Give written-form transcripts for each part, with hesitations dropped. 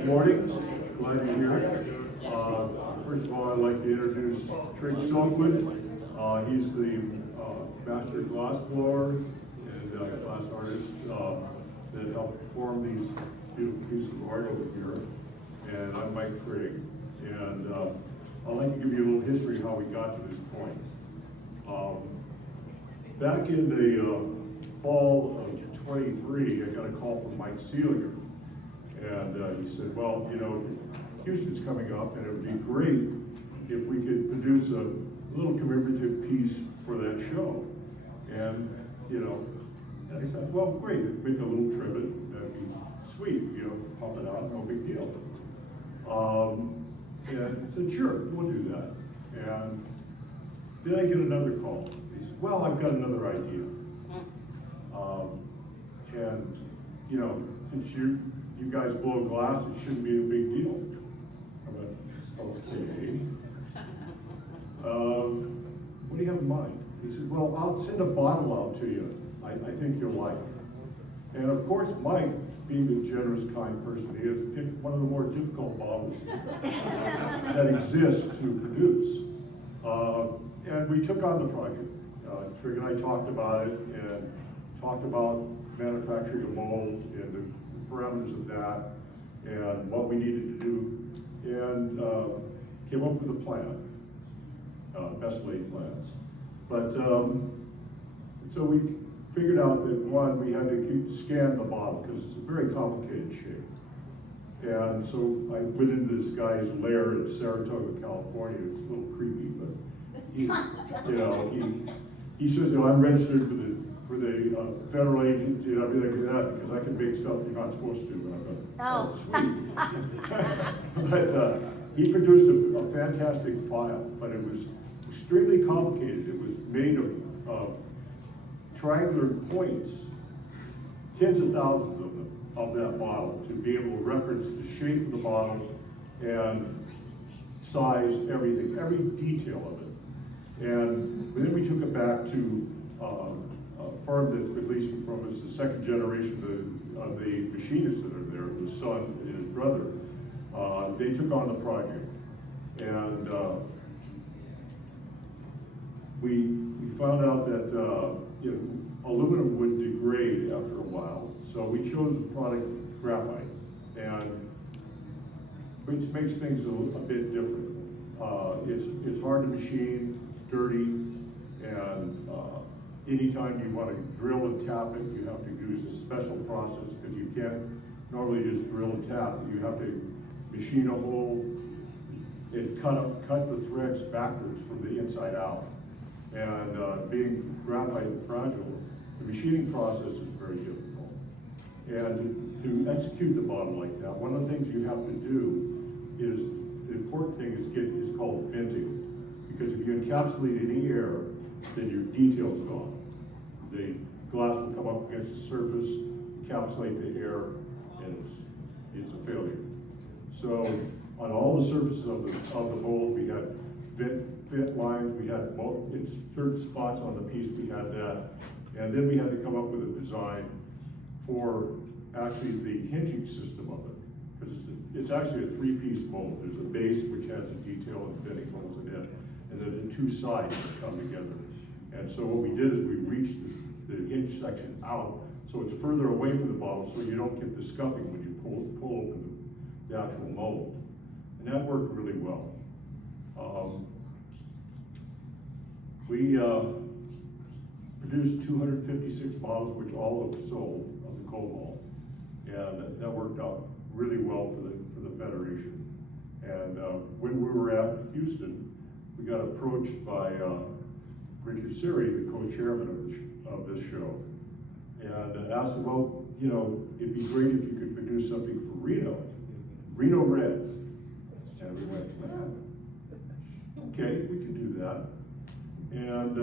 Good morning, glad you're here. First of all, I'd like to introduce Treg Silkwood. He's the master glass blower and glass artist that helped form these beautiful pieces of art over here. And I'm Mike Treg. And I'd like to give you a little history of how we got to this point. Back in the fall of 23, I got a call from Mike Seeliger. And he said, well, you know, Houston's coming up, and it would be great if we could produce a little commemorative piece for that show. And, you know, and I said, well, great, make a little trivet, that'd be sweet, you know, pump it out, no big deal. And I said, sure, we'll do that. And then I get another call. He said, well, I've got another idea. And, you know, since you guys blow glass, it shouldn't be a big deal. I went, okay. What do you have in mind? He said, well, I'll send a bottle out to you. I think you'll like it. And of course, Mike, being the generous, kind person he is, picked one of the more difficult bottles that exists to produce. And we took on the project. Treg and I talked about it and talked about manufacturing a mold and the parameters of that and what we needed to do, and came up with a plan, best laid plans. But so we figured out that one, we had to scan the bottle because it's a very complicated shape. And so I went into this guy's lair in Saratoga, California. It's a little creepy, but he, you know, he says, you know, I'm registered for the federal agency and everything like that because I can make stuff you're not supposed to. And I thought, oh, sweet. But he produced a fantastic file, but it was extremely complicated. It was made of triangular points, tens of thousands of them, of that bottle, to be able to reference the shape of the bottle and size, everything, every detail of it. And then we took it back to a firm that's been leasing from us, the second generation of the machinists that are there, the son and his brother. They took on the project. And we found out that you know, aluminum would degrade after a while. So we chose the product graphite, and which makes things a bit different. It's hard to machine, it's dirty, and anytime you want to drill and tap it, you have to use a special process because you can't normally just drill and tap. You have to machine a hole and cut the threads backwards from the inside out. And being graphite and fragile, the machining process is very difficult. And to execute the bottle like that, one of the things you have to do is, the important thing is called venting. Because if you encapsulate any air, then your detail's gone. The glass will come up against the surface, encapsulate the air, and it's a failure. So on all the surfaces of the mold, we had vent lines, we had in certain spots on the piece, we had that. And then we had to come up with a design for actually the hinging system of it. Because it's actually a three-piece mold. There's a base which has a detail and fitting holes in it, and then the two sides come together. And so what we did is we reached the hinge section out, so it's further away from the bottle, so you don't get the scuffing when you pull open the actual mold. And that worked really well. We produced 256 bottles, which all have sold of the cobalt, and that worked out really well for the Federation. And when we were at Houston, we got approached by Richard Siri, the co-chairman of this show, and asked him, well, you know, it'd be great if you could produce something for Reno Red. And we went, well, okay, we can do that. And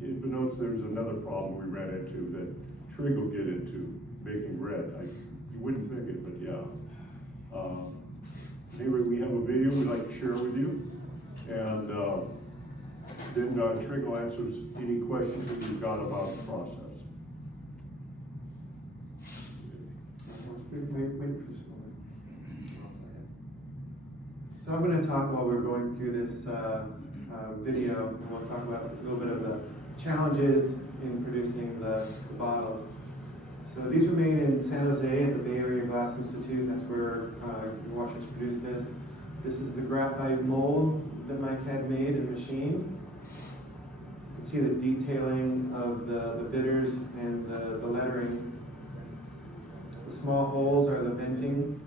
it denotes there's another problem we ran into that Treg will get into, making red. You wouldn't think it, but yeah. Anyway, we have a video we'd like to share with you. And then Treg will answer any questions that you've got about the process. Wait for this moment. So I'm going to talk while we're going through this video, and we'll talk about a little bit of the challenges in producing the bottles. So these were made in San Jose at the Bay Area Glass Institute. That's where Washington produced this. This is the graphite mold that Mike had made and machined. You can see the detailing of the bitters and the lettering. The small holes are the venting.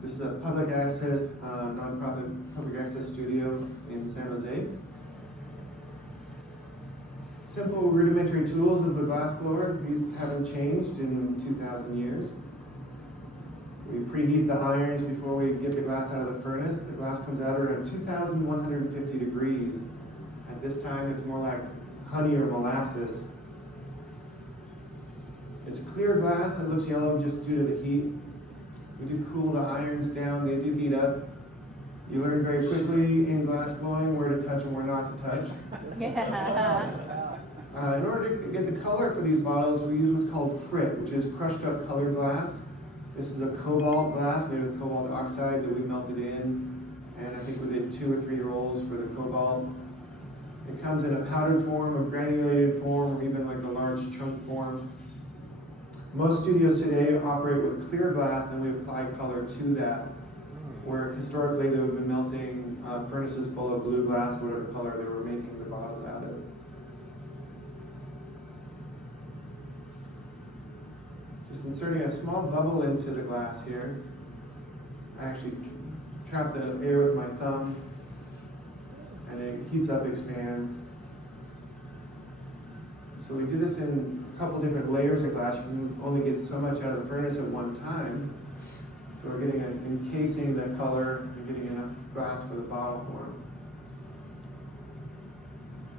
This is a public access, nonprofit public access studio in San Jose. Simple rudimentary tools of the glass blower. These haven't changed in 2,000 years. We preheat the irons before we get the glass out of the furnace. The glass comes out around 2,150 degrees. At this time, it's more like honey or molasses. It's clear glass that looks yellow just due to the heat. We do cool the irons down, they do heat up. You learn very quickly in glass blowing where to touch and where not to touch. In order to get the color for these bottles, we use what's called frit, which is crushed up colored glass. This is a cobalt glass made with cobalt oxide that we melted in, and I think we did 2 or 3 rolls for the cobalt. It comes in a powdered form, a granulated form, or even like a large chunk form. Most studios today operate with clear glass, and then we apply color to that, where historically they would have been melting furnaces full of blue glass, whatever color they were making the bottles out of. Just inserting a small bubble into the glass here. I actually trap the air with my thumb, and it heats up, expands. So we do this in a couple different layers of glass. You can only get so much out of the furnace at one time. So we're getting encasing the color and getting enough glass for the bottle form.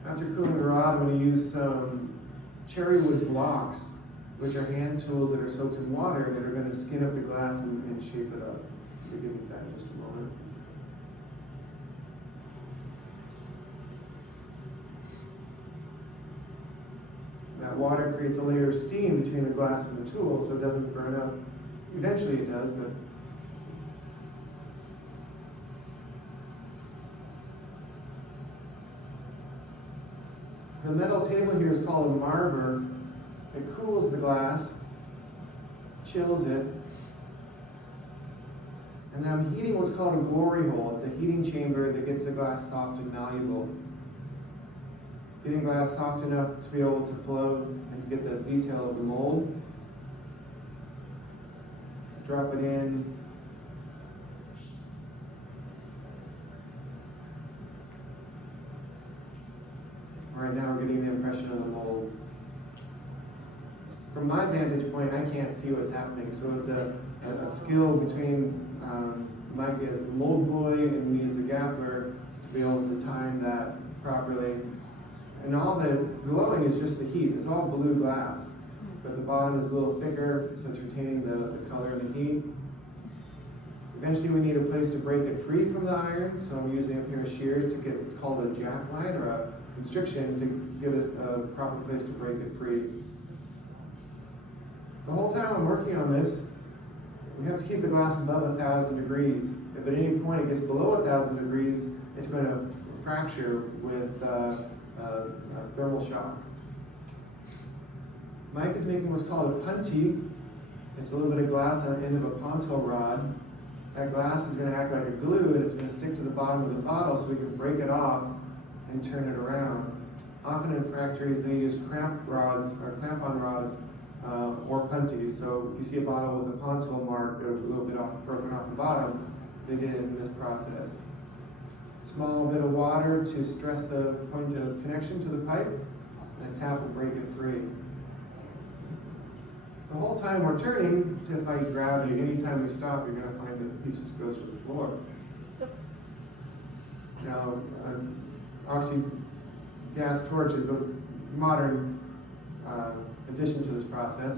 After cooling the rod, I'm going to use some cherry wood blocks, which are hand tools that are soaked in water that are going to skin up the glass and shape it up. We'll get into that in just a moment. That water creates a layer of steam between the glass and the tool, so it doesn't burn up. Eventually it does, but the metal table here is called a marver. It cools the glass, chills it, and then I'm heating what's called a glory hole. It's a heating chamber that gets the glass soft and malleable. Getting glass soft enough to be able to flow and to get the detail of the mold. Drop it in. Right now we're getting the impression of the mold. From my vantage point, I can't see what's happening, so it's a skill between Mike as the mold boy and me as the gaffer to be able to time that properly. And all the glowing is just the heat. It's all blue glass, but the bottom is a little thicker, so it's retaining the color and the heat. Eventually we need a place to break it free from the iron, so I'm using a pair of shears to get what's called a jack line, or a constriction, to give it a proper place to break it free. The whole time I'm working on this, we have to keep the glass above 1,000 degrees. If at any point it gets below 1,000 degrees, it's going to fracture with thermal shock. Mike is making what's called a punty. It's a little bit of glass on the end of a ponto rod. That glass is going to act like a glue, and it's going to stick to the bottom of the bottle so we can break it off and turn it around. Often in factories they use clamp rods or clamp-on rods or punties. So if you see a bottle with a ponto mark that was a little bit broken off the bottom, they did it in this process. Small bit of water to stress the point of connection to the pipe, and a tap will break it free. The whole time we're turning to fight gravity. Anytime we stop, you're going to find that the piece goes to the floor. Now, oxy-gas torch is a modern addition to this process.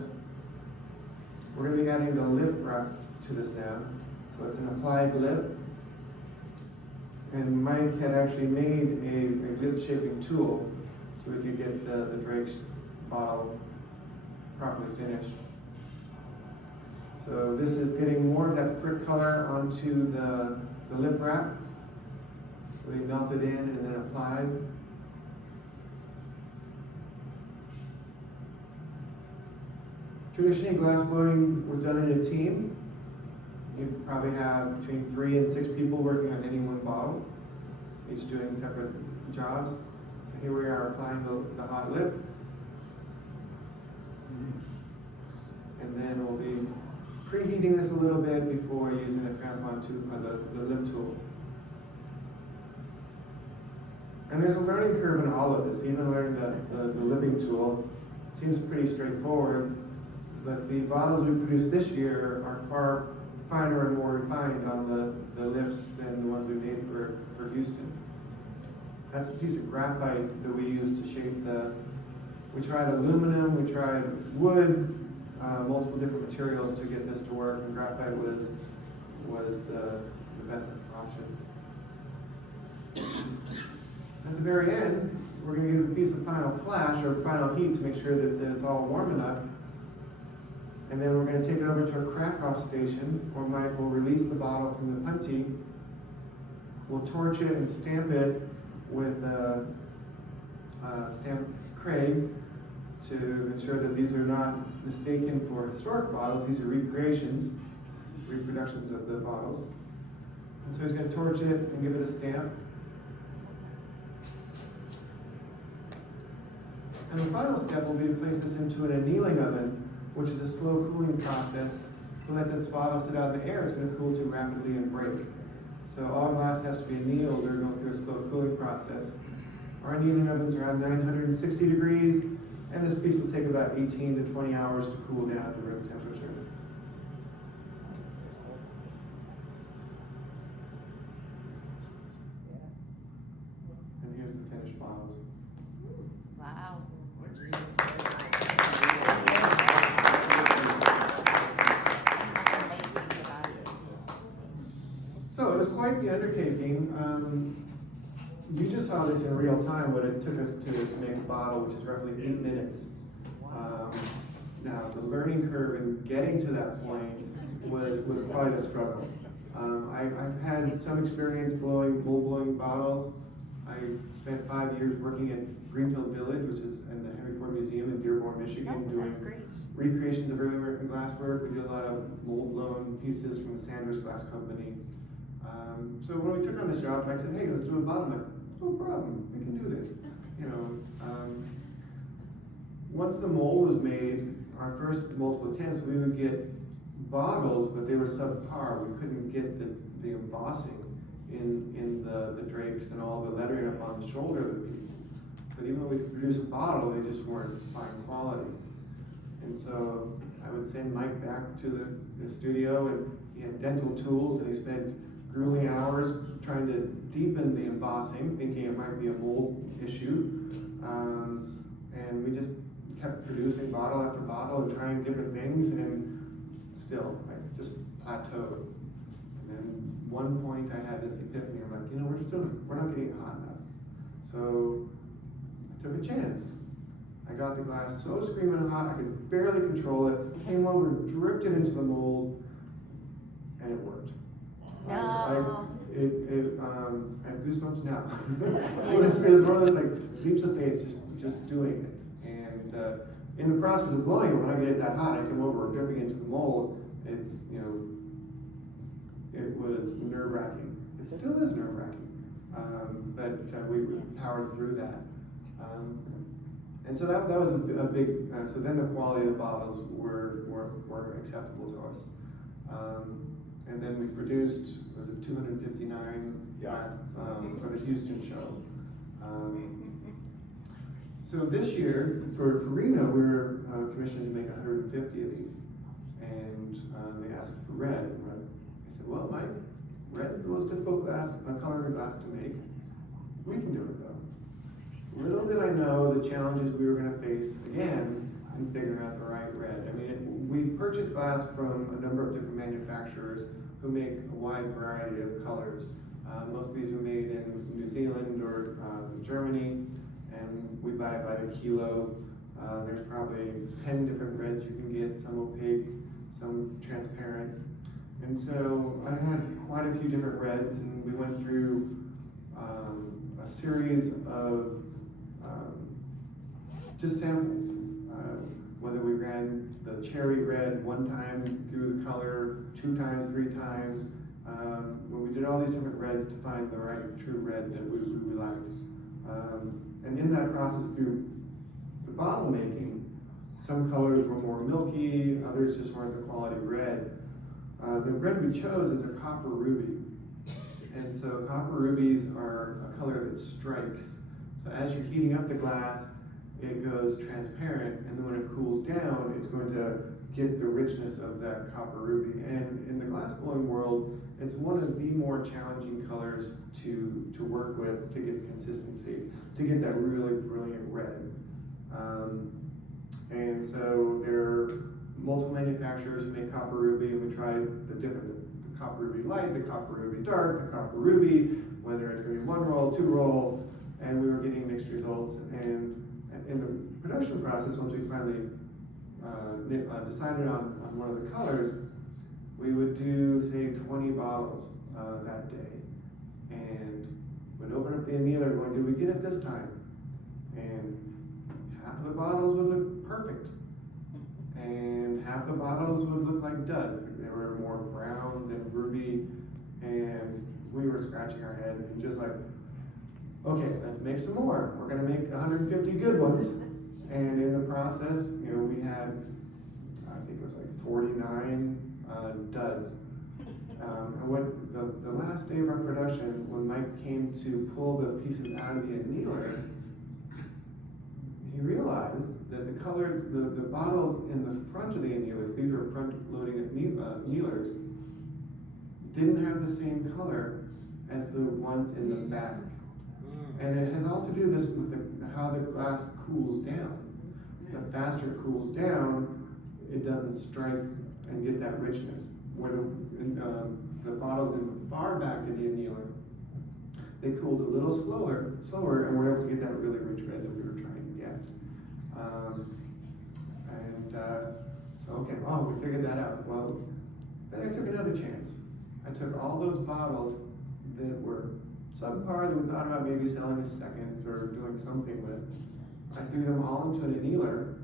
We're going to be adding the lip wrap to this now. So it's an applied lip. And Mike had actually made a lip shaping tool so we could get the Drake's bottle properly finished. So this is getting more of that brick color onto the lip wrap. So we melt it in and then applied. Traditionally, glass blowing was done in a team. You probably have between 3 and 6 people working on any one bottle, each doing separate jobs. So here we are applying the hot lip. And then we'll be preheating this a little bit before using the crampon tool, the lip tool. And there's a learning curve in all of this. Even learning the lipping tool seems pretty straightforward, but the bottles we produced this year are far finer and more refined on the lips than the ones we made for Houston. That's a piece of graphite that we used to shape we tried aluminum, we tried wood, multiple different materials to get this to work, and graphite was the best option. At the very end, we're going to use a piece of final flash or final heat to make sure that it's all warm enough. And then we're going to take it over to a crack-off station, where Mike will release the bottle from the punty. We'll torch it and stamp it with stamp Treg to ensure that these are not mistaken for historic bottles. These are recreations, reproductions of the bottles. And so he's going to torch it and give it a stamp. And the final step will be to place this into an annealing oven, which is a slow cooling process. To let this bottle sit out in the air, it's going to cool too rapidly and break. So all glass has to be annealed or go through a slow cooling process. Our annealing ovens are at 960 degrees, and this piece will take about 18 to 20 hours to cool down to room temperature. And here's the finished bottles. Wow. So it was quite the undertaking. You just saw this in real time, what it took us to make a bottle, which is roughly 8 minutes. Now, the learning curve in getting to that point was quite a struggle. I've had some experience blowing bottles. I spent 5 years working at Greenfield Village, which is in the Henry Ford Museum in Dearborn, Michigan, doing recreations of early American glass work. We did a lot of mold-blown pieces from the Sanders Glass Company. So when we took on this job, I said, hey, let's do a bottle. I'm like, no problem, we can do this. Once the mold was made, our first multiple attempts, we would get bottles, but they were subpar. We couldn't get the embossing in the drapes and all the lettering up on the shoulder of the piece. So even though we could produce a bottle, they just weren't fine quality. And so I would send Mike back to the studio, and he had dental tools, and he spent grueling hours trying to deepen the embossing, thinking it might be a mold issue. And we just kept producing bottle after bottle and trying different things, and still, I just plateaued. And then one point I had this epiphany, I'm like, we're not getting it hot enough. So I took a chance. I got the glass so screaming hot, I could barely control it, came over, dripped it into the mold, and it worked. No. I have goosebumps now. it was one of those like leaps of faith, just doing it. And in the process of blowing it, when I get it that hot, I come over dripping into the mold. It's it was nerve-wracking. It still is nerve-wracking, but we powered through that. And so that was a big. So then the quality of the bottles were acceptable to us. And then we produced, was it 259 glass for the Houston show. So this year, for Reno, we were commissioned to make 150 of these. And they asked for red. And I said, well, Mike, red's the most difficult color of glass to make. We can do it though. Little did I know the challenges we were going to face again in figuring out the right red. I mean, we purchased glass from a number of different manufacturers who make a wide variety of colors. Most of these are made in New Zealand or Germany, and we buy it by the kilo. There's probably 10 different reds you can get, some opaque, some transparent. And so I had quite a few different reds, and we went through a series of just samples. Whether we ran the cherry red one time through the color, 2 times, 3 times, when we did all these different reds to find the right true red that we liked. And in that process through the bottle making, some colors were more milky, others just weren't the quality red. The red we chose is a copper ruby. And so copper rubies are a color that strikes. So as you're heating up the glass, it goes transparent, and then when it cools down, it's going to get the richness of that copper ruby. And in the glass blowing world, it's one of the more challenging colors to work with to get consistency, to get that really brilliant red. And so there are multiple manufacturers who make copper ruby, and we tried the copper ruby light, the copper ruby dark, the copper ruby, whether it's going to be 1 roll, 2 roll, and we were getting mixed results. And in the production process, once we finally decided on one of the colors, we would do, say, 20 bottles that day. And we'd open up the annealer going, did we get it this time? And half of the bottles would look perfect. And half the bottles would look like duds. They were more brown than ruby. And we were scratching our heads and just like, okay, let's make some more. We're gonna make 150 good ones. And in the process, you know, we had, I think it was like 49 duds. And what the last day of our production, when Mike came to pull the pieces out of the annealer, he realized that the colors, the bottles in the front of the annealers, these are front loading annealers, didn't have the same color as the ones in the back. And it has all to do this with how the glass cools down. The faster it cools down, it doesn't strike and get that richness. Where the bottles in the far back of the annealer, they cooled a little slower, and we're able to get that really rich red that we were trying to get. So okay, we figured that out. Well, then I took another chance. I took all those bottles that were subpar that we thought about maybe selling as seconds or doing something with. I threw them all into an annealer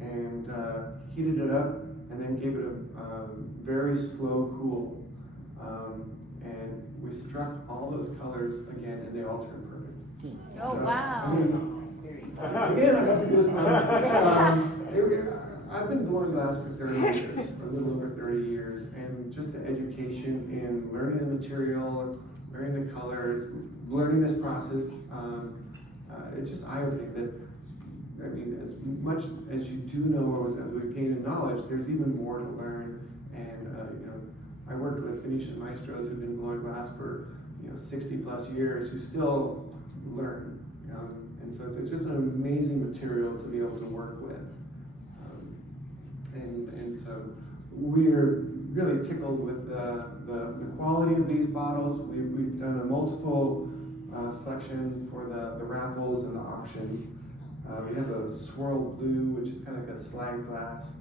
and heated it up, and then gave it a very slow cool. And we struck all those colors again, and they all turned perfect. Oh, So, wow. I mean, again, I got to do this. I've been blowing glass for 30 years, a little over 30 years, and just the education in learning the material, learning the colors, learning this process, it's just eye-opening that, I mean, as much as you do know, or as we gain in knowledge, there's even more to learn. And you know, I worked with Venetian maestros who've been blowing glass for 60 plus years, who still learn. And so it's just an amazing material to be able to work with. And so we're really tickled with the quality of these bottles. We've done a multiple selection for the raffles and the auctions. We have a swirl blue, which is kind of like a slag glass.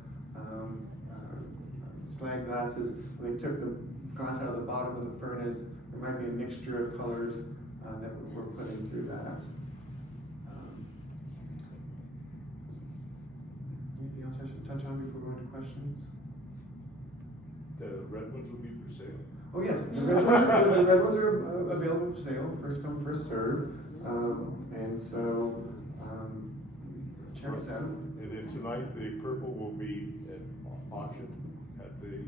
Slag glasses, when they took the glass out of the bottom of the furnace, there might be a mixture of colors that we're putting through that. Anything else I should touch on before we go into questions? The red ones will be for sale. Oh yes, the red ones are available for sale, first come, first served. And so, check us out. And then tonight, the purple will be at auction at the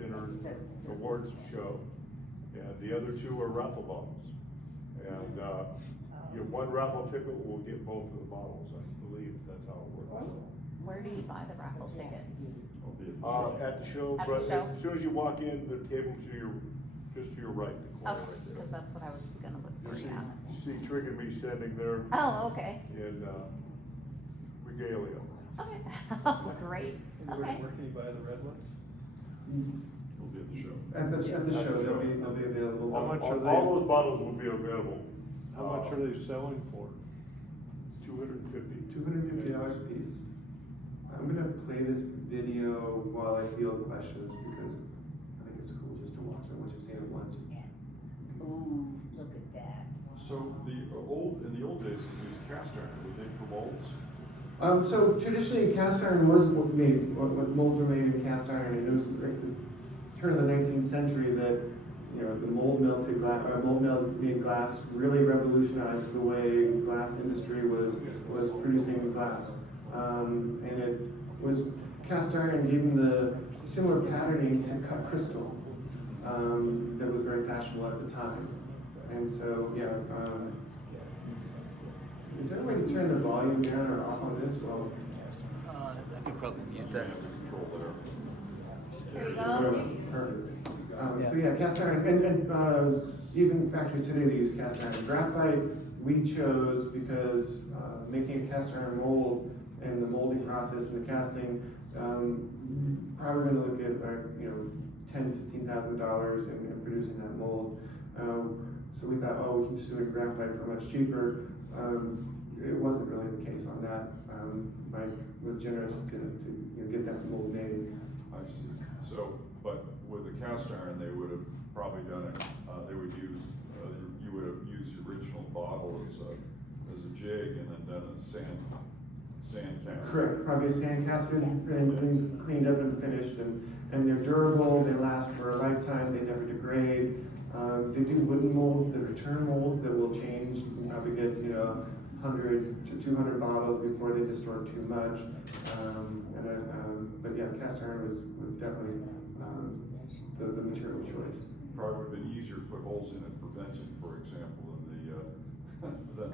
dinner awards show. And the other 2 are raffle bottles. And your 1 raffle ticket will get both of the bottles, I believe. That's how it works. Where do you buy the raffle tickets? At the show, At the but show? as soon as you walk in, the table just to your right, the corner Okay, right there. because that's what I was gonna look You for, see, yeah. you see Treg and me standing there Oh, okay. in regalia. Okay, great, okay. Where can you buy the red ones? We'll be at the show. At the show, they'll be available. How much are they? All those bottles will be available. How much are they selling for? $250. $250 a piece. I'm gonna play this video while I field questions because I think it's cool just to watch it once you've seen it once. Ooh, look at that. So in the old days, they used cast iron, were they for molds? So traditionally, cast iron was made, what molds were made in cast iron, and it was like the turn of the 19th century that, you know, the mold melted glass, mold made glass really revolutionized the way glass industry was producing glass. And it was cast iron gave them the similar patterning to cut crystal that was very fashionable at the time. And so, yeah. Is there a way to turn the volume down or off on this? Well, I could probably mute that. Control there. There you go. perfect. So yeah, cast iron, and even factories today they use cast iron. Graphite we chose because making a cast iron mold and the molding process and the casting, probably going to look at $10,000–$15,000 in producing that mold. So we thought, oh, we can just do it in graphite for much cheaper. It wasn't really the case on that. Mike was generous to get that mold made. I see. So, but with the cast iron, they would have probably done it, they would use, you would have used the original bottle as a jig and then done a sand cast. Correct, probably sand casted and things cleaned up and finished, and they're durable, they last for a lifetime, they never degrade. They do wooden molds that are turn molds that will change. You can probably get 100 to 200 bottles before they distort too much. But yeah, cast iron was definitely the material choice. Probably would have been easier to put holes in it for venting, for example, than the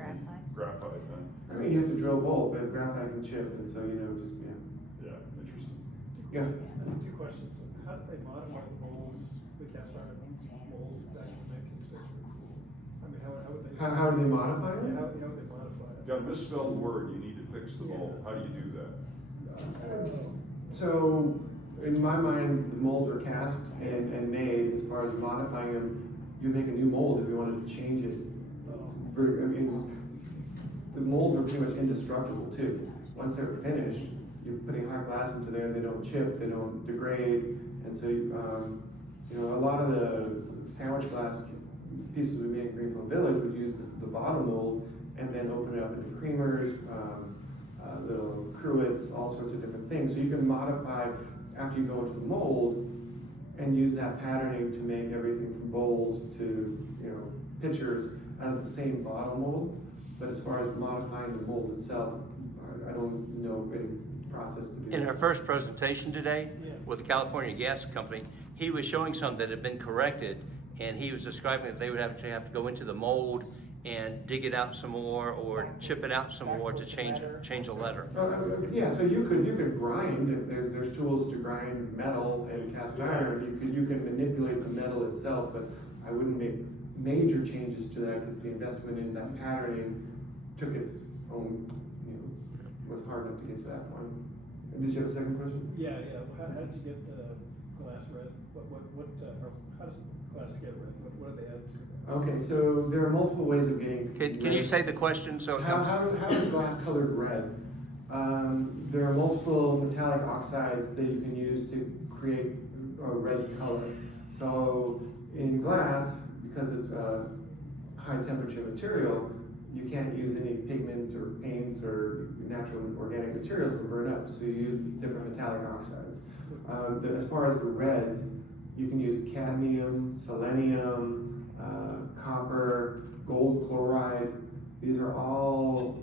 graphite. I mean, you have to drill a bolt, but graphite can chip, and so just Yeah, interesting. yeah. Two questions. How did they modify the molds, the cast iron molds back in the 19th century? I mean, how would they? How do they modify it? Yeah, how would they modify it? Got a misspelled word, you need to fix the mold. How do you do that? So, in my mind, the molds are cast and made. As far as modifying them, you make a new mold if you wanted to change it. The molds are pretty much indestructible too. Once they're finished, you're putting hot glass into there, they don't chip, they don't degrade, and so a lot of the sandwich glass pieces we made in Greenfield Village would use the bottom mold and then open it up into creamers, little cruets, all sorts of different things. So you can modify after you go into the mold and use that patterning to make everything from bowls to pitchers out of the same bottle mold. But as far as modifying the mold itself, I don't know any process to do. In our first presentation today with the California Gas Company, he was showing some that had been corrected, and he was describing that they would actually have to go into the mold and dig it out some more or chip it out some more to change a letter. Yeah, so you could grind, if there's tools to grind metal and cast iron, you can manipulate the metal itself, but I wouldn't make major changes to that because the investment in that patterning took its own, was hard enough to get to that point. And did you have a second question? Yeah. How did you get the glass red? How does glass get red? What do they add to it? Okay, so there are multiple ways of getting. Can you say the question so it comes? How is glass colored red? There are multiple metallic oxides that you can use to create a red color. So in glass, because it's a high temperature material, you can't use any pigments or paints or natural organic materials to burn up. So you use different metallic oxides. As far as the reds, you can use cadmium, selenium, copper, gold chloride. These are all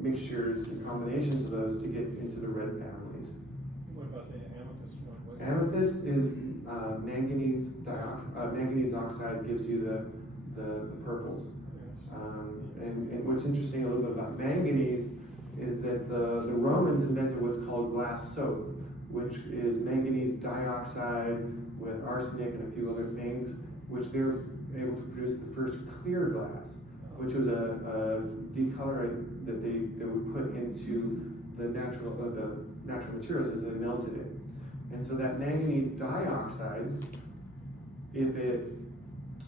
mixtures and combinations of those to get into the red families. What about the amethyst one? Amethyst is manganese oxide gives you the purples. And what's interesting a little bit about manganese is that the Romans invented what's called glass soap, which is manganese dioxide with arsenic and a few other things, which they're able to produce the first clear glass, which was a decolorant that they would put into the natural materials as they melted it. And so that manganese dioxide, if it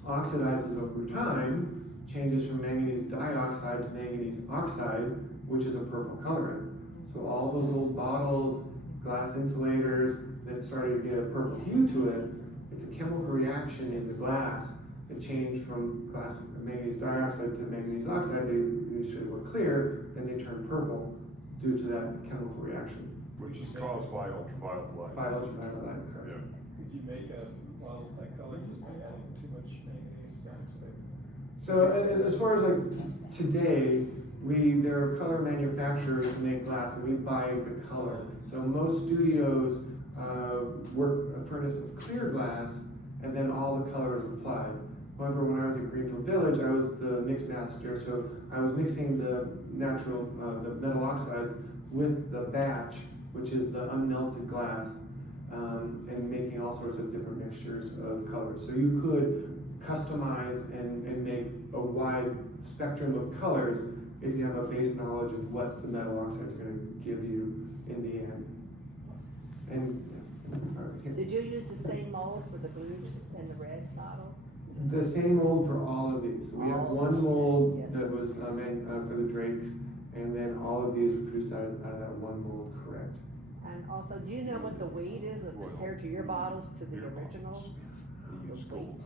oxidizes over time, changes from manganese dioxide to manganese oxide, which is a purple colorant. So all those old bottles glass insulators that started to get a purple hue to it. It's a chemical reaction in the glass. It changed from glass manganese dioxide to manganese oxide. They initially were clear, then they turned purple due to that chemical reaction. Which is caused by ultraviolet light. By ultraviolet light. Yeah. Could you make a model that color just by adding too much manganese dioxide? So as far as like today, there are color manufacturers who make glass and we buy the color. So most studios work a furnace of clear glass and then all the color is applied. However, when I was at Greenfield Village, I was the mix master, so I was mixing the natural, the metal oxides with the batch, which is the unmelted glass, and making all sorts of different mixtures of colors. So you could customize and make a wide spectrum of colors if you have a base knowledge of what the metal oxide is going to give you in the end. And Did you use the same mold for the blue and the red bottles? the same mold for all of these. So we have All one of mold them, yes. that was made for the drakes, and then all of these were produced out of that one mold, correct? And also, do you know what the weight is compared to your bottles to the originals? The weight?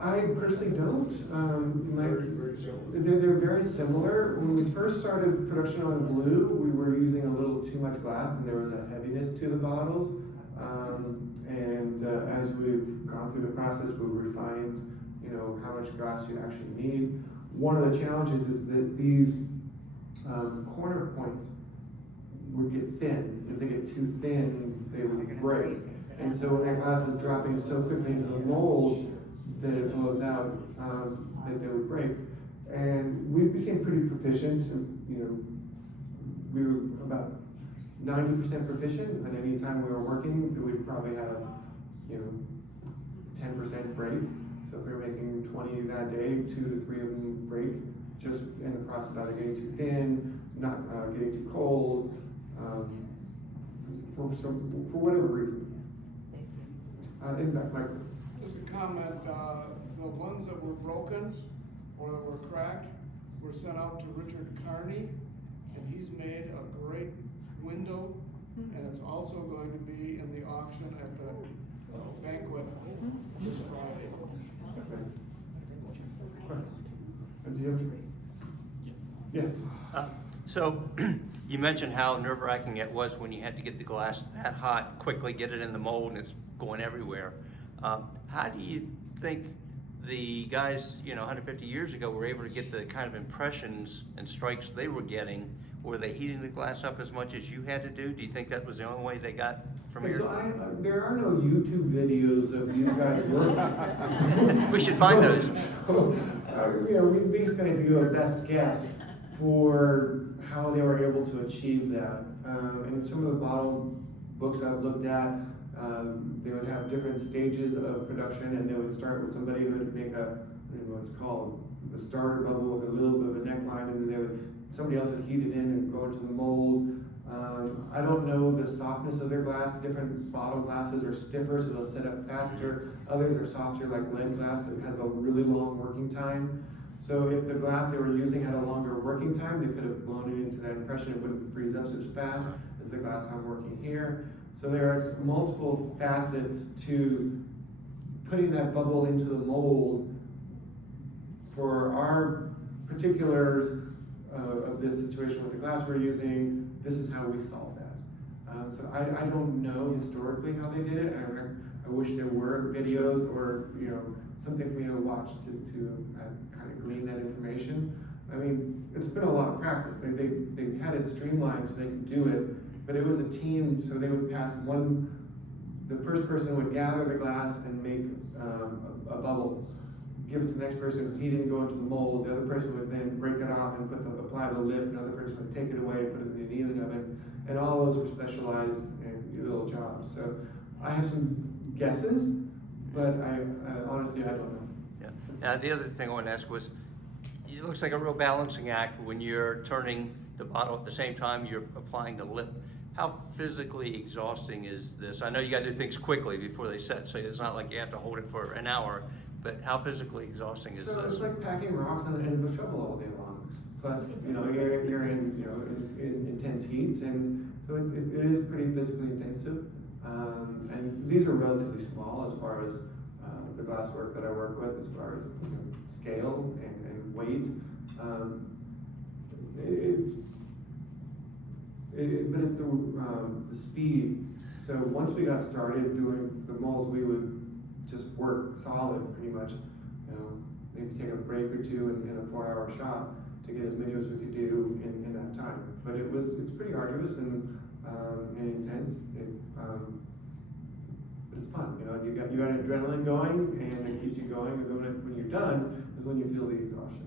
I personally don't. Very similar. They're very similar. When we first started production on blue, we were using a little too much glass, and there was a heaviness to the bottles. As we've gone through the process, we've refined, how much glass you actually need. One of the challenges is that these corner points would get thin. If they get too thin, they would break. And so when that glass is dropping so quickly into the mold that it blows out, that they would break. And we became pretty proficient. We were about 90% proficient, and any time we were working, we'd probably have, 10% break. So if we were making 20 that day, 2 to 3 of them break, just in the process of getting too thin, not getting too cold, for whatever reason. In fact, Mike. Just a comment, the ones that were broken or that were cracked were sent out to Richard Carney, and he's made a great window, and it's also going to be in the auction at the banquet this Friday. Yes. So, you mentioned how nerve-wracking it was when you had to get the glass that hot, quickly get it in the mold, and it's going everywhere. How do you think the guys, 150 years ago were able to get the kind of impressions and strikes they were getting? Were they heating the glass up as much as you had to do? Do you think that was the only way they got from here? So there are no YouTube videos of these guys working. We should find those. We basically had to do our best guess for how they were able to achieve that. And some of the bottle books I've looked at, they would have different stages of production, and they would start with somebody who would make I don't know what it's called, the starter bubble with a little bit of a neckline, and then somebody else would heat it in and go into the mold. I don't know the softness of their glass. Different bottle glasses are stiffer, so they'll set up faster. Others are softer, like lead glass that has a really long working time. So if the glass they were using had a longer working time, they could have blown it into that impression. It wouldn't freeze up so fast as the glass I'm working here. So there are multiple facets to putting that bubble into the mold. For our particulars of this situation with the glass we're using, this is how we solve that. So I don't know historically how they did it. I wish there were videos or something for me to watch to kind of glean that information. I mean, it's been a lot of practice. They had it streamlined so they could do it, but it was a team, so they would pass the first person would gather the glass and make a bubble, give it to the next person. He didn't go into the mold. The other person would then break it off and apply the lip. Another person would take it away and put it in the annealing oven. And all those were specialized little jobs. So I have some guesses, but I honestly, I don't know. Yeah. Now, the other thing I wanted to ask was, it looks like a real balancing act when you're turning the bottle at the same time you're applying the lip. How physically exhausting is this? I know you got to do things quickly before they set, so it's not like you have to hold it for an hour, but how physically exhausting is So this? it's like packing rocks on the end of a shovel all day long. Plus, you're in intense heat, and So it is pretty physically intensive. And these are relatively small as far as the glass work that I work with, as far as scale and weight. But it's the speed. So once we got started doing the molds, we would just work solid pretty much. Maybe take a break or two in a 4-hour shop to get as many as we could do in that time. But it's pretty arduous and intense. But it's fun, you got adrenaline going, and it keeps you going. And then when you're done is when you feel the exhaustion.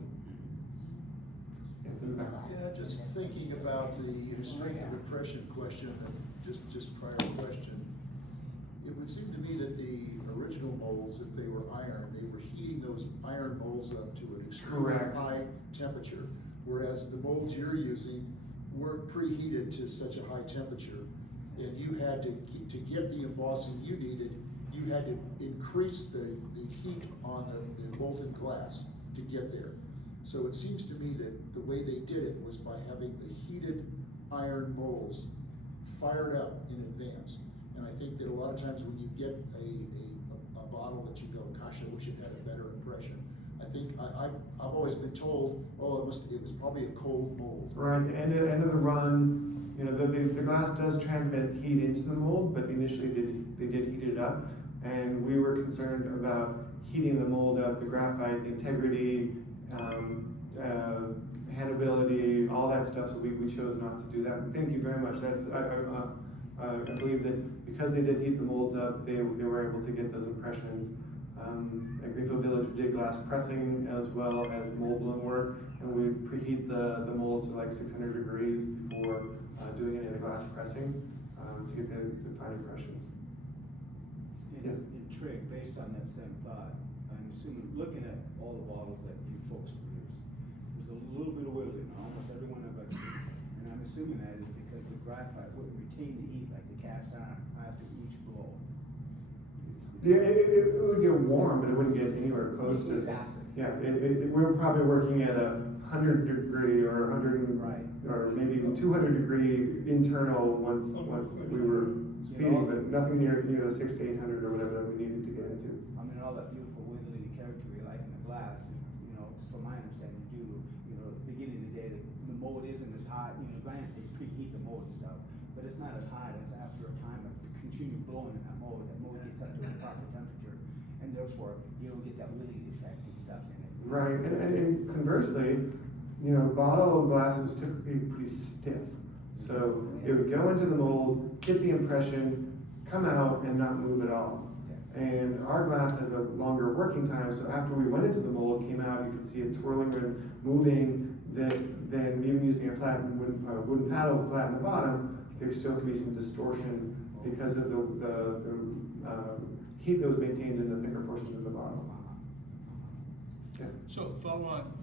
Yes, in the back. Yeah, just thinking about the strength of impression question, just prior question. It would seem to me that the original molds, if they were iron, they were heating those iron molds up to an extremely Correct. high temperature, whereas the molds you're using weren't preheated to such a high temperature, and you had to get the embossing you needed, you had to increase the heat on the molten glass to get there. So it seems to me that the way they did it was by having the heated iron molds fired up in advance. And I think that a lot of times when you get a bottle that you go, gosh, I wish it had a better impression. I think I've always been told, oh, it was probably a cold mold. Right, end of the run, the glass does transmit heat into the mold, but initially they did heat it up, and we were concerned about heating the mold up, the graphite, the integrity, handability, all that stuff. So we chose not to do that. Thank you very much. I believe that because they did heat the molds up, they were able to get those impressions. At Greenfield Village, we did glass pressing as well as mold bloom work, and we preheat the molds to like 600 degrees before doing any of the glass pressing to get the fine impressions. Yes. In Treg, based on that same thought, I'm assuming, looking at all the bottles that you folks produce, there's a little bit of whittling in almost every one of us. And I'm assuming that is because the graphite would retain the heat like the cast iron after each blow. Yeah, it would get warm, but it wouldn't get anywhere close to. Exactly. Yeah, we were probably working at 100 degree or 100 Right. or maybe even 200 degree internal once we were speeding, but nothing near the 600 to 800 or whatever that we needed to get into. I mean, all that beautiful wiggly character you like in the glass, from my understanding, at the beginning of the day, the mold isn't as hot, granted, they preheat the mold and stuff, but it's not as hot as after a time of continue blowing in that mold gets up to a proper temperature, and therefore, you don't get that wiggly effect and stuff in it. Right, and conversely, bottle glass is typically pretty stiff. So it would go into the mold, get the impression, come out, and not move at all. And our glass has a longer working time, so after we went into the mold, came out, you could see it twirling and moving, then even using a flat wooden paddle flat in the bottom, there still could be some distortion because of the heat that was maintained in the thicker portions of the bottle. Yeah. So follow-on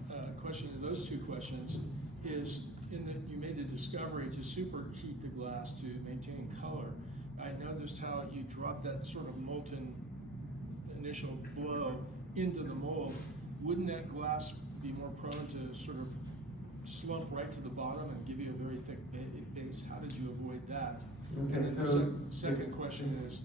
question to those two questions is, in that you made a discovery to superheat the glass to maintain color. I noticed how you dropped that sort of molten initial blow into the mold. Wouldn't that glass be more prone to sort of slump right to the bottom and give you a very thick base? How did you avoid that? Okay, And then so the second question is,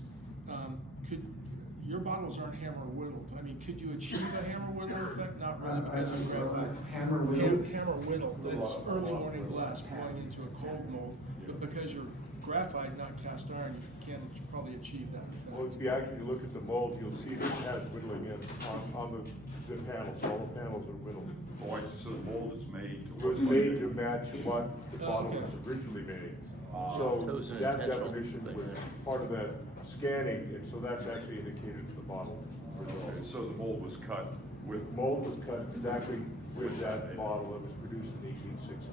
your bottles aren't hammer whittled. I mean, could you achieve a hammer whittle effect? Not really, because of graphite. Hammer whittle? Hammer whittle. It's early morning glass going into a cold mold, but because you're graphite, not cast iron, you can't probably achieve that effect. Well, if you actually look at the mold, you'll see that it has whittling in on the panels. All the panels are whittled. Oh, I see, so the mold is made It to. was made to match what the bottle Okay. was originally made. So it So was an that intentional definition thing was there. part of that scanning, and so that's actually indicated to the bottle. Okay, so the mold was cut with. The mold was cut exactly with that bottle that was produced in 1860.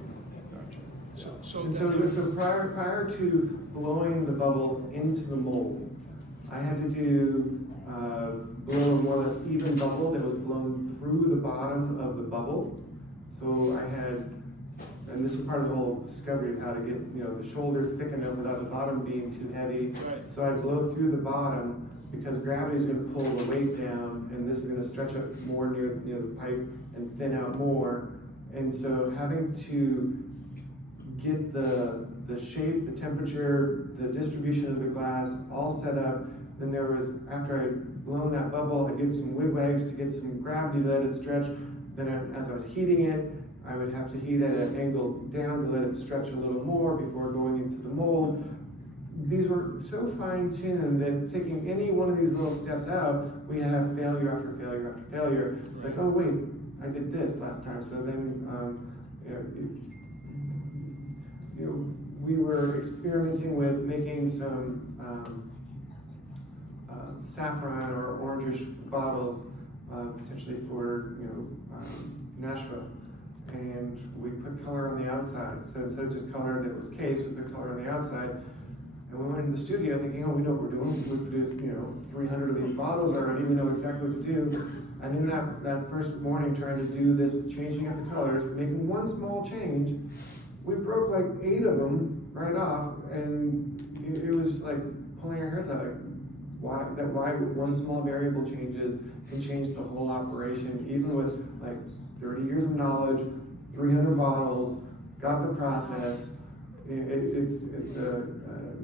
So And then so prior to blowing the bubble into the mold, I had to do blow a more or less even bubble that was blown through the bottom of the bubble. So I had, and this was part of the whole discovery of how to get the shoulders thick enough without the bottom being too heavy. Right. So I blow through the bottom because gravity is going to pull the weight down, and this is going to stretch up more near the pipe and thin out more. And so having to get the the shape, the temperature, the distribution of the glass, all set up. Then there was, after I'd blown that bubble, I'd give some wigwags to get some gravity to let it stretch. Then as I was heating it, I would have to heat at an angle down to let it stretch a little more before going into the mold. These were so fine-tuned that taking any one of these little steps out, we have failure after failure after failure. Like, oh wait, I did this last time, so then, we were experimenting with making some saffron or orangish bottles, potentially for Nashville. And we put color on the outside. So instead of just color that was case, we put color on the outside. And we went into the studio thinking, oh, we know what we're doing. We produced, 300 of these bottles already. We know exactly what to do. And in that first morning, trying to do this, changing up the colors, making one small change, we broke like 8 of them right off. And it was like pulling our hairs out. Like, why one small variable changes can change the whole operation, even with like 30 years of knowledge, 300 bottles, got the process.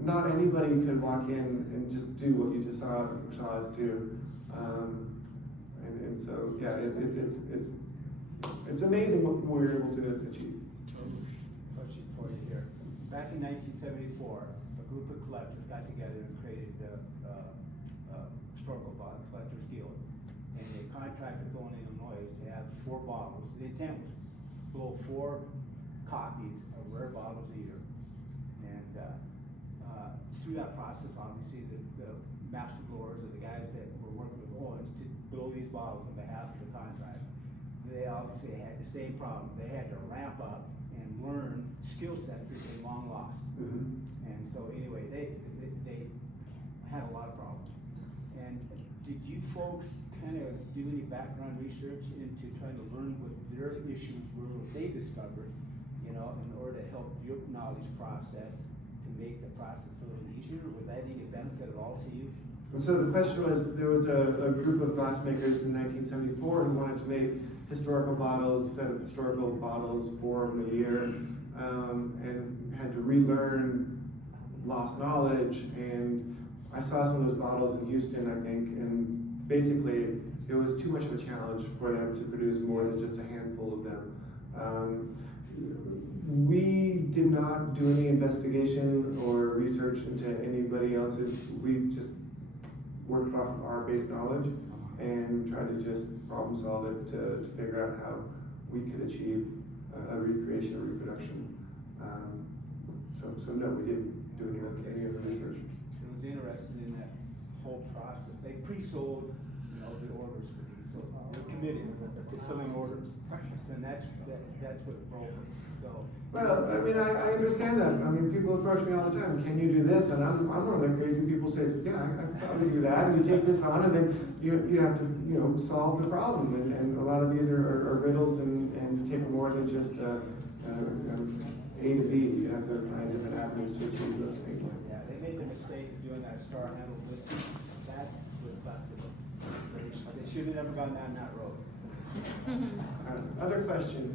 Not anybody could walk in and just do what you just saw us do. And so, yeah, it's amazing what we're able to achieve. Question for you here. Back in 1974, a group of collectors got together and created the Historical Bottle Collectors Guild. And they contracted going in Illinois to have 4 bottles. The intent was to blow 4 copies of rare bottles a year. And through that process, obviously, the master blowers or the guys that were working with Owens to blow these bottles on behalf of the contract, they obviously had the same problem. They had to ramp up and learn skill sets that they long lost. Mm-hmm. And so anyway, they had a lot of problems. And did you folks kind of do any background research into trying to learn what their issues were, what they discovered, in order to help your knowledge process to make the process a little easier? Was that any benefit at all to you? And so the question was, there was a group of glassmakers in 1974 who wanted to make historical bottles, a set of historical bottles for them a year, and had to relearn lost knowledge. And I saw some of those bottles in Houston, I think, and basically it was too much of a challenge for them to produce more than just a handful of them. We did not do any investigation or research into anybody else's. We just worked off of our base knowledge and tried to just problem solve it to figure out how we could achieve a recreation or reproduction. So no, we didn't do any other research. It was interesting in that whole process. They pre-sold, the orders for these, so they're committed to filling orders, and that's what broke them. So. Well, I mean, I understand that. I mean, people approach me all the time. Can you do this? And I'm one of the crazy people say, yeah, I can probably do that. And you take this on, and then you have to solve the problem. And a lot of these are riddles, and take more than just A to B. You have to find different avenues to achieve those things. Yeah, they made the mistake of doing that star handle listing. That's what busted them. They should have never gone down that road. Other questions?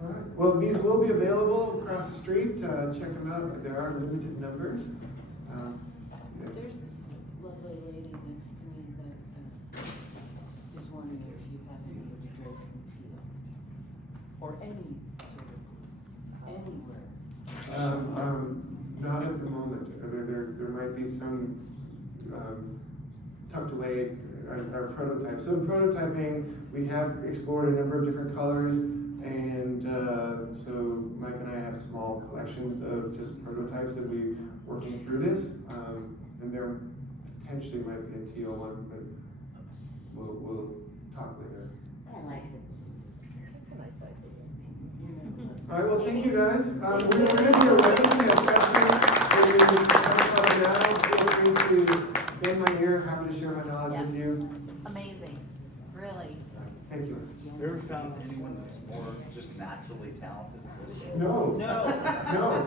All right. Well, these will be available across the street. Check them out. There are limited numbers. There's this lovely lady next to me that is wondering if you have any of the drinks in teal, or any sort of anywhere. Not at the moment. There might be some tucked away our prototypes. So in prototyping, we have explored a number of different colors, and so Mike and I have small collections of just prototypes that we're working through this, and there potentially might be a teal one, but we'll talk later. I like it. That's a nice idea. All right, well, thank you guys. We're going to do a wedding. We have questions. Feel free to bend my ear. Happy to share my knowledge with you. Amazing, really. Thank you. Have you ever found anyone that's more just naturally talented than this? No. No.